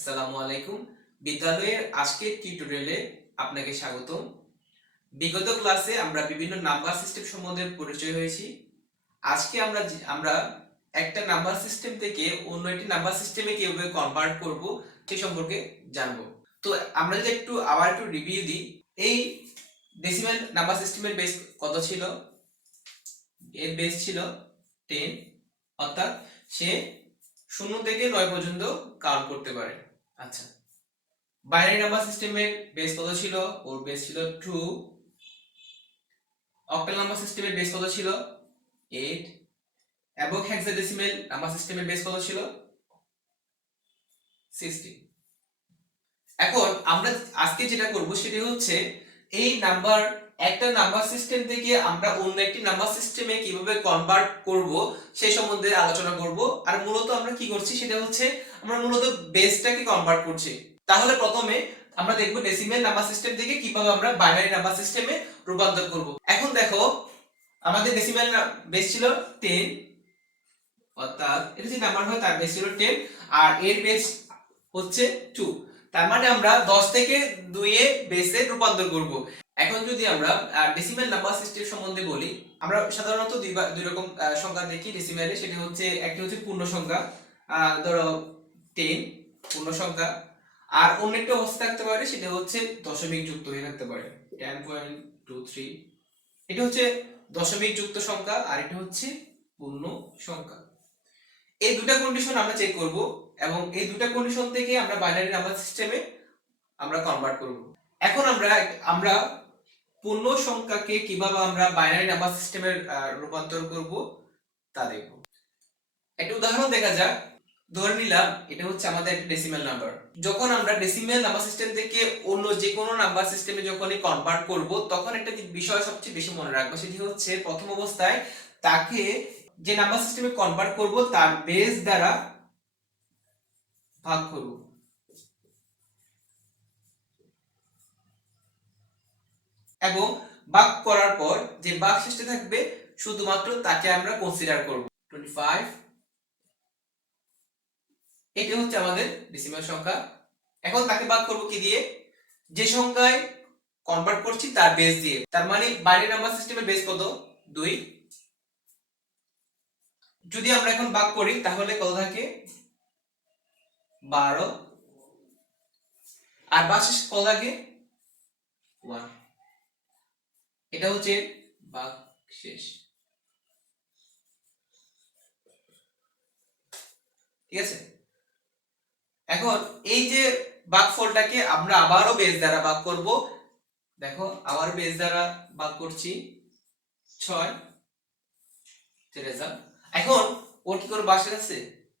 আসসালামু আলাইকুম। বিদ্যালয়ের আজকের টিউটোরিয়ালে আপনাকে স্বাগতম। বিগত ক্লাসে আমরা বিভিন্ন নাম্বার সিস্টেম সম্বন্ধে পরিচয় হয়েছি। আজকে আমরা একটা নাম্বার সিস্টেম থেকে অন্য একটি নাম্বার সিস্টেমে কিভাবে কনভার্ট করব সে সম্পর্কে জানবো। তো আমরা যদি আবার একটু রিভিউ দিই, এই ডেসিমাল নাম্বার সিস্টেমের বেস কত ছিল? এর বেস ছিল 10, অর্থাৎ সে 0 থেকে 9 পর্যন্ত কাউন্ট করতে পারে। আচ্ছা, বাইনারি নাম্বার সিস্টেমের বেস কত ছিল? ওর বেস ছিল 2। অক্টাল নাম্বার সিস্টেমের বেস কত ছিল? 8। এবং হেক্সাডেসিমাল নাম্বার সিস্টেমের বেস কত ছিল? 16। এখন আমরা আজকে যেটা করব সেটা হচ্ছে এই একটা নাম্বার সিস্টেম থেকে আমরা অন্য একটি নাম্বার সিস্টেমে কিভাবে কনভার্ট করব সেই সম্বন্ধে আলোচনা করব। আর মূলত আমরা কি করছি সেটা হচ্ছে আমরা মূলত বেসটাকে কনভার্ট করছি। তাহলে প্রথমে আমরা দেখব ডেসিমাল নাম্বার সিস্টেম থেকে কিভাবে আমরা বাইনারি নাম্বার সিস্টেমে রূপান্তর করব। এখন দেখো, আমাদের ডেসিমাল বেস ছিল 10, অর্থাৎ এটা যে নাম্বার হয় তার বেস ছিল 10 আর এর বেস হচ্ছে 2। তার মানে আমরা 10 থেকে 2 এ বেসে রূপান্তর করব। এখন যদি আমরা ডেসিমাল নাম্বার সিস্টেম সম্বন্ধে বলি, আমরা সাধারণত দুই রকম সংখ্যা দেখি ডেসিমালে। সেটা হচ্ছে একটি হচ্ছে পূর্ণ সংখ্যা, ধরো 10 পূর্ণ সংখ্যা, আর অন্য একটা অবস্থা থাকতে পারে সেটা হচ্ছে দশমিক যুক্ত হয়ে থাকতে পারে 10.23। এটা হচ্ছে দশমিক যুক্ত সংখ্যা আর এটা হচ্ছে পূর্ণ সংখ্যা। এই দুটো কন্ডিশন আমরা চেক করব এবং এই দুটো কন্ডিশন থেকে আমরা বাইনারি নাম্বার সিস্টেমে আমরা কনভার্ট করব। এখন আমরা পূর্ণ সংখ্যাকে কিভাবে আমরা বাইনারি নাম্বার সিস্টেমে রূপান্তর করব তা দেখব। একটা উদাহরণ দেখা যাক। ধরে নিলাম এটা হচ্ছে আমাদের একটা ডেসিমাল নাম্বার। যখন আমরা ডেসিমাল নাম্বার সিস্টেম থেকে অন্য যে কোনো নাম্বার সিস্টেমে যখনই কনভার্ট করব তখন একটা বিষয় সবচেয়ে বেশি মনে রাখবো, সেটি হচ্ছে প্রথম অবস্থায় তাকে যে নাম্বার সিস্টেমে কনভার্ট করব তার বেস দ্বারা ভাগ করব। এবং ভাগ করার পর যে ভাগশেষটা থাকবে শুধুমাত্র তাকে আমরা কনসিডার করব। 25, এটা হচ্ছে আমাদের ডেসিমাল সংখ্যা। এখন তাকে ভাগ করব কি দিয়ে? যে সংখ্যায় কনভার্ট করছি তার বেস দিয়ে। তার মানে বাইনারি নাম্বার সিস্টেমের বেস কত? 2। যদি আমরা এখন ভাগ করি তাহলে কত থাকে? 12। আর ভাগশেষ কত থাকে? 1। এটা হচ্ছে ভাগশেষ। ঠিক আছে? এখন এই যে ভাগফলটাকে আমরা আবারও বেস দ্বারা ভাগ করব। দেখো, আবার বেস দ্বারা ভাগ করছি 6, রেজাল্ট। এখন ওর কি করে ভাগশেষ আছে?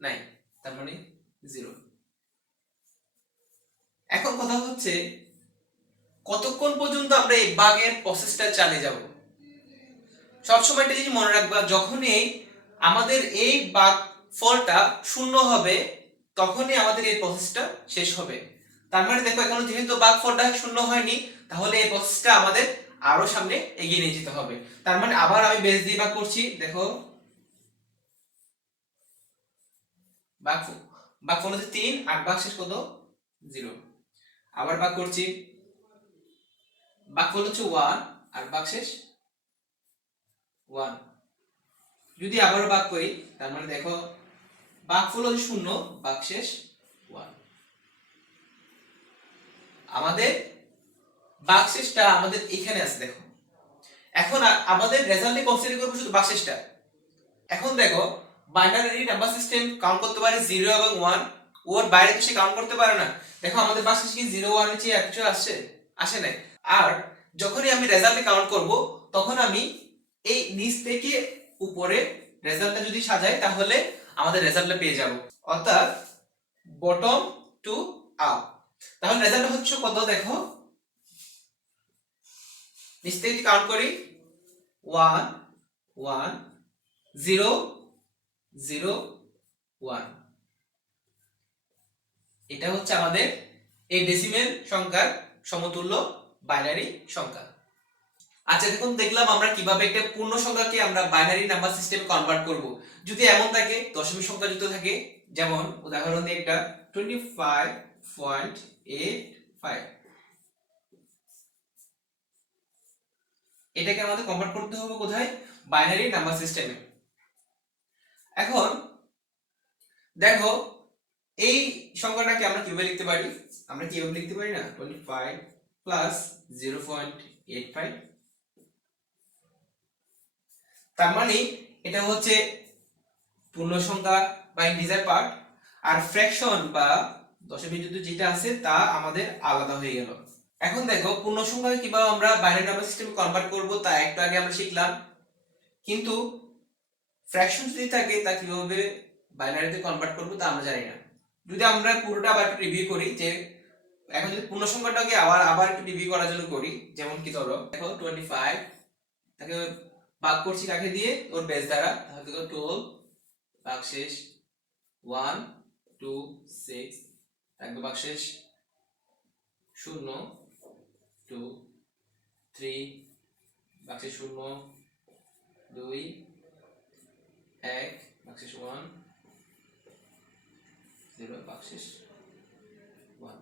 নাই, তার মানে 0। এখন কথা হচ্ছে কতক্ষণ পর্যন্ত আমরা এই ভাগের প্রসেসটা চালিয়ে যাব। সবসময় একটা জিনিস মনে রাখবা, যখনই আমাদের এই ভাগফলটা 0 হবে তখনই আমাদের এই প্রসেসটা শেষ হবে। তার মানে দেখো, এখন যেহেতু ভাগফলটা 0 হয়নি তাহলে এই প্রসেসটা আমাদের আরো সামনে এগিয়ে নিয়ে যেতে হবে। তার মানে আবার আমি বেস দিয়ে ভাগ করছি। দেখো, ভাগফল হচ্ছে 3 আর ভাগশেষ কত? 0। আবার ভাগ করছি, ভাগফল হচ্ছে 1 আর ভাগশেষ 1। যদি আবার ভাগ করি তার মানে দেখো, ভাগফল হচ্ছে 0, ভাগশেষ 1। আমাদের ভাগশেষটা আমাদের এখানে আছে। দেখো, এখন আমাদের রেজাল্টে কনসিডার করব শুধু ভাগশেষটা। এখন দেখো, বাইনারি নাম্বার সিস্টেম কাউন্ট করতে পারে 0 এবং 1, ওর বাইরে তো সে কাউন্ট করতে পারে না। দেখো, আমাদের ভাগশেষ কি 0 1 এর চেয়ে কিছু আসে নাই। আর যখনই আমি রেজাল্টে কাউন্ট করব তখন আমি এই নিচ থেকে উপরে রেজাল্টটা যদি সাজাই তাহলে আমাদের রেজাল্টটা পেয়ে যাব, অর্থাৎ বটম টু আপ। তাহলে রেজাল্ট হচ্ছে কত? দেখো, নিচ থেকে যদি কাউন্ট করি 1 1 0 0 1, এটা হচ্ছে আমাদের এই ডেসিমেল সংখ্যার সমতুল্য বাইনারি সংখ্যা। আচ্ছা, দেখুন, দেখলাম আমরা কিভাবে একটা পূর্ণ সংখ্যাকে আমরা বাইনারি নাম্বার সিস্টেমে কনভার্ট করব। যদি এমন থাকে দশমিক সংখ্যা যুক্ত থাকে, যেমন উদাহরণ দিয়ে একটা 25.85 এটাকে আমাদের কনভার্ট করতে হবে কোথায়? বাইনারি নাম্বার সিস্টেমে। এখন দেখো এই সংখ্যাটাকে আমরা কিভাবে লিখতে পারি? আমরা কিভাবে লিখতে পারি না 25 প্লাস 0.85, তার মানে এটা হচ্ছে পূর্ণ সংখ্যা বা ইন্টিজার পার্ট, আর ফ্র্যাকশন বা দশমিক বিন্দু যেটা আছে তা আমাদের আলাদা হয়ে গেল। এখন দেখো পূর্ণ সংখ্যাকে কিভাবে আমরা বাইনারি নাম্বার সিস্টেমে কনভার্ট করব তা একটু আগে আমরা শিখলাম, কিন্তু ফ্র্যাকশন যদি থাকে তা কিভাবে বাইনারিতে কনভার্ট করব তা আমরা জানি না। যদি আমরা পুরোটা আবার একটু রিভিউ করি, যে এখন যদি পূর্ণ সংখ্যাটাকে আবার একটু রিভিউ করার জন্য করি, যেমন কি ধরো দেখো 25 তাকে ভাগ করছি কাকে দিয়ে? ওর বেস দ্বারা, তাহলে দেখো 12 ভাগশেষ 1 2 6 থাকবে ভাগশেষ 0 2 3 ভাগশেষ 0 2 1 ভাগশেষ 1 0 ভাগশেষ 1।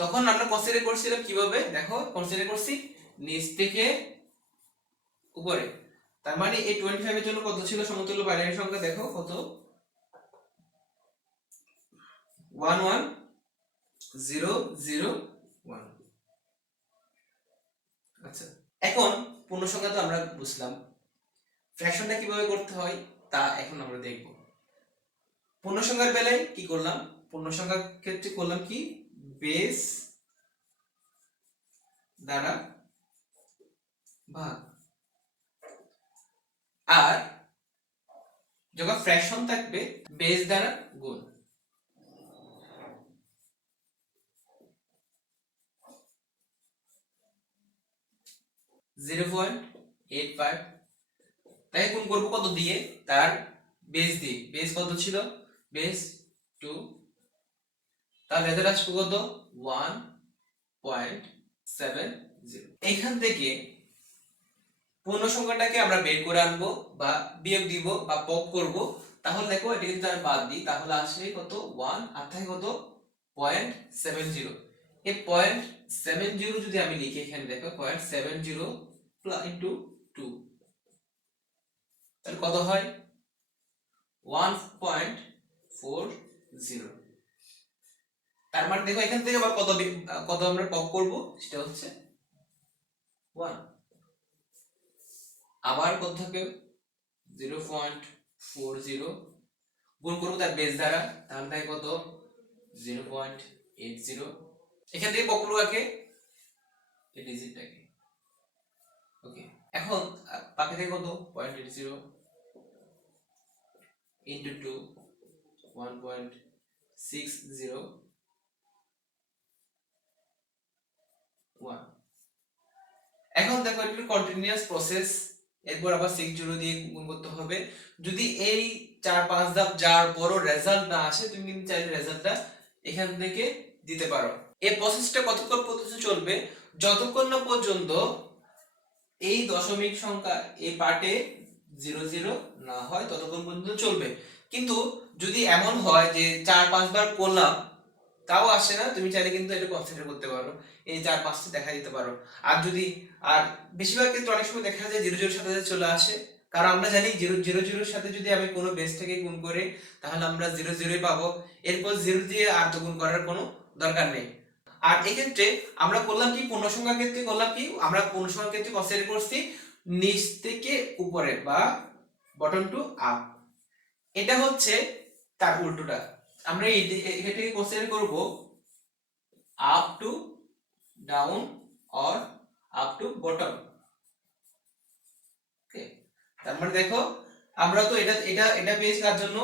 তখন আমরা কনসিডার করছিলাম কিভাবে? দেখো কনসিডার করছি নিচ থেকে উপরে, তার মানে এই 25 এর জন্য কত ছিল সমতুল্য বাইনারি সংখ্যা? দেখো কত, 11001। আচ্ছা, এখন পূর্ণ সংখ্যা তো আমরা বুঝলাম, ফ্র্যাকশনটা কিভাবে করতে হয় তা এখন আমরা দেখব। পূর্ণ সংখ্যার বেলায় কি করলাম? পূর্ণ সংখ্যার ক্ষেত্রে করলাম কি, বেস দ্বারা ভাগ, আর যখন ফ্র্যাকশন থাকবে বেস দ্বারা গুণ। তাই গুণ করবো কত দিয়ে? তার বেস দিয়ে। বেস কত ছিল? বেস 2, তার রেজাল্ট আসবে কত? 1.70। এখান থেকে পূর্ণ সংখ্যাটাকে আমরা বের করে আনবো বা বিয়োগ দিব বা পপ করব। তাহলে দেখো এটা যদি আমি বাদ দিই তাহলে আসে কত? 1, আর থাকে কত? 0.70। এই 0.70 যদি আমি লিখি এখানে, দেখো 0.70 ইন্টু 2, তাহলে কত হয়? 1.40। তার মানে দেখো এখান থেকে আবার কত আমরা পপ করব, সেটা হচ্ছে 1। আবার কত থাকে? 0.40 গুণ করবো তার বেস দ্বারা, তাহলে থাকে কত? 0.80। এখান থেকে পপ করবো কাকে? এই ডিজিটটাকে। ওকে, এখন বাকি থাকে কত? 0.80 ইন্টু 2, 1.601। এখন দেখো একটু কন্টিনিউয়াস প্রসেস, এরপর আবার 60 দিয়ে গুণ করতে হবে। যদি এই 4-5 ধাপ যাওয়ার পরও রেজাল্ট না আসে, তুমি কিন্তু চাইলে রেজাল্টটা এখান থেকে দিতে পারো। এই প্রসেসটা কতক্ষণ পর্যন্ত চলবে? যতক্ষণ না পর্যন্ত এই দশমিক সংখ্যা এই পার্টে 00 না হয় ততক্ষণ পর্যন্ত চলবে। কিন্তু যদি এমন হয় যে 4-5 বার করলাম তাও আসে না, তুমি চাইলে কিন্তু এটা কনসিডার করতে পারো, এই 4-5টা দেখা দিতে পারো। আর যদি বেশিরভাগ ক্ষেত্রে অনেক সময় দেখা যায় 00 সাথে চলে আসে, কারণ আমরা জানি 00 সাথে যদি আমি কোনো বেসটাকে গুণ করি তাহলে আমরা 00 পাবো, এরপর 0 দিয়ে আর তো গুণ করার কোনো দরকার নেই। আর এই ক্ষেত্রে আমরা করলাম কি, পূর্ণ সংখ্যার ক্ষেত্রে করলাম কি, আমরা পূর্ণ সংখ্যার ক্ষেত্রে কনসিডার করছি নিচ থেকে উপরে বা বটম টু আপ। এটা হচ্ছে তার উল্টোটা, আমরা এটাকে কনসিডার করব up to down or up to bottom. Okay, তার মানে দেখো আমরা তো এটা পেয়েছি কার জন্য?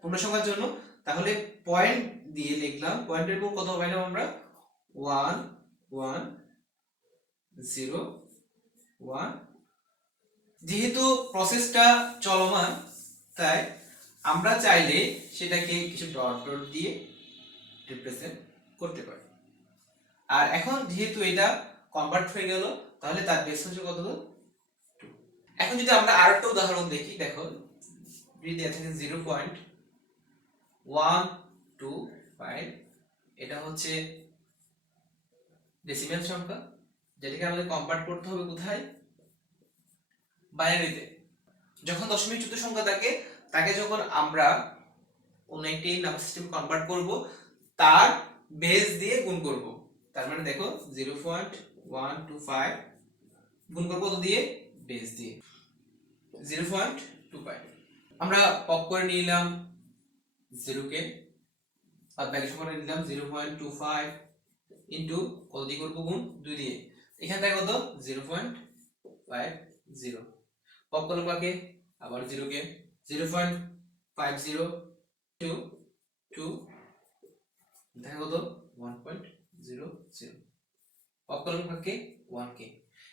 পূর্ণ সংখ্যার জন্য। তাহলে পয়েন্ট দিয়ে লিখলাম, পয়েন্টের পর কত পাইলাম আমরা? 1 1 0 1। যেহেতু প্রসেসটা চলমান তাই আমরা চাইলে সেটাকে কিছু ডট ডট দিয়ে রিপ্রেজেন্ট করতে পারি। আর এখন যেহেতু এটা কনভার্ট হয়ে গেল, তাহলে তার বেস হচ্ছে কত? 2। এখন যদি আমরা আরেকটা উদাহরণ দেখি, দেখো যদি দেয়া থাকে 0.1 0.25 এটা হচ্ছে ডেসিমেল সংখ্যা, যেটাকে আমাদের কনভার্ট করতে হবে কোথায়, বাইনারিতে। যখন দশমিক চতুর্থ সংখ্যা থাকে তাকে যখন আমরা অন্য একটি নাম্বার সিস্টেমে কনভার্ট করব তার বেস দিয়ে গুণ করব। তার মানে দেখো 0.125 গুণ করব কত দিয়ে, বেস দিয়ে 0.25। আমরা পপ করে নিলাম 0 কে, আর ব্যাকের সংখ্যাটা নিলাম 0.25 ইনটু কত দিয়ে করব, গুণ 2 দিয়ে। এখান থেকে কত 0.50, পপ করলাম কাকে, আবার 0 কে, 0.50 টু 2 দেখা কত 1.00, পপ করলাম কাকে 1 কে।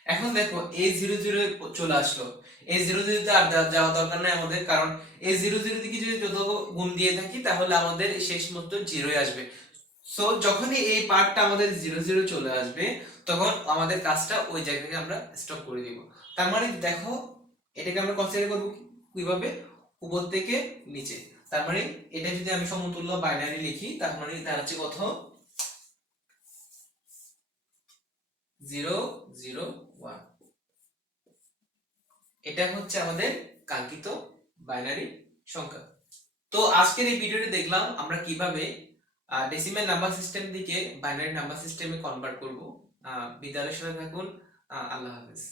এখন দেখো এই 00 চলে আসলো, এই 00 তে আর যাওয়া দরকার নাই আমাদের, কারণ এই 00 থেকে যদি যত গুণ দিয়ে থাকি তাহলে আমাদের শেষ মত 0 আসবে। সো যখনই এই পার্টটা আমাদের 00 চলে আসবে তখন আমাদের কাজটা ওই জায়গায় আমরা স্টপ করে দিব। তার মানে দেখো এটাকে আমরা কনসিডার করব কিভাবে, উপর থেকে নিচে। তার মানে এটা যদি আমি সমতুল্য বাইনারি লিখি তার মানে দাঁড়াচ্ছে কত, 001। এটা হচ্ছে আমাদের কাঙ্ক্ষিত বাইনারি সংখ্যা। তো আজকের এই ভিডিওতে দেখলাম আমরা কিভাবে ডেসিমাল নাম্বার সিস্টেম থেকে বাইনারি নাম্বার সিস্টেমে কনভার্ট করব। বিদ্যালয়ের সাথে থাকুন। আল্লাহ হাফেজ।